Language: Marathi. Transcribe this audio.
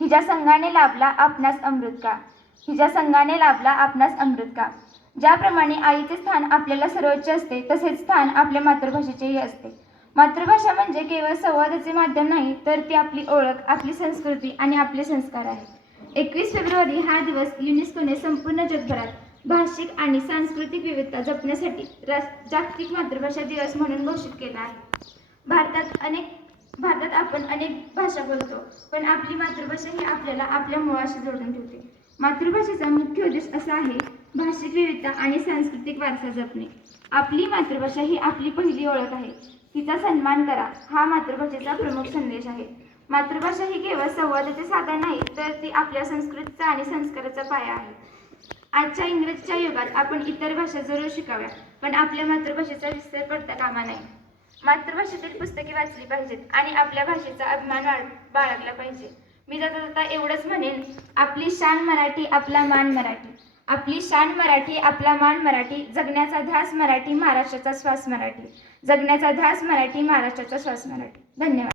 हिच्या संगाने लाभला आपणास अमृत का, हिच्या संगाने लाभला आपणास अमृत का। ज्याप्रमाणे आईचे स्थान आपल्याला सर्वोच्च असते, तसेच स्थान आपल्या मातृभाषेचेही असते। मातृभाषा म्हणजे केवळ संवादाचे माध्यम नाही, तर ती आपली ओळख, आपली संस्कृती आणि आपले संस्कार आहे। 21 फेब्रुवारी हा दिवस युनेस्कोने संपूर्ण जगभरात भाषिक आणि सांस्कृतिक विविधता जपण्यासाठी जागतिक मातृभाषा दिवस म्हणून घोषित केला आहे। भारतात आपण अनेक भाषा बोलतो, पण आपली मातृभाषा ही आपल्याला आपल्या मुळाशी जोडून ठेवते। मातृभाषेचा मुख्य उद्देश असा आहे, भाषिक विविधता आणि सांस्कृतिक वारसा जपणे। आपली मातृभाषा ही आपली पहिली ओळख आहे, तिचा सन्मान करा हा मातृभाषेचा प्रमुख संदेश आहे। मातृभाषा ही केवळ संवादाचे साधन नाही, तर ती आपल्या संस्कृतीचा आणि संस्काराचा पाया आहे। आजच्या इंग्रजीच्या युगात आपण इतर भाषा जरूर शिकाव्या, पण आपल्या मातृभाषेचा विसर पडता कामा नये। मातृभाषेतील पुस्तके वाचली पाहिजेत आणि आपल्या भाषेचा अभिमान बाळगला पाहिजे। मी जाता जाता एवढंच म्हणेन, आपली शान मराठी, आपला मान मराठी। आपली शान मराठी, आपला मान मराठी। जगण्याचा ध्यास मराठी, महाराष्ट्राचा श्वास मराठी। जगण्याचा ध्यास मराठी, महाराष्ट्राचा श्वास मराठी। धन्यवाद।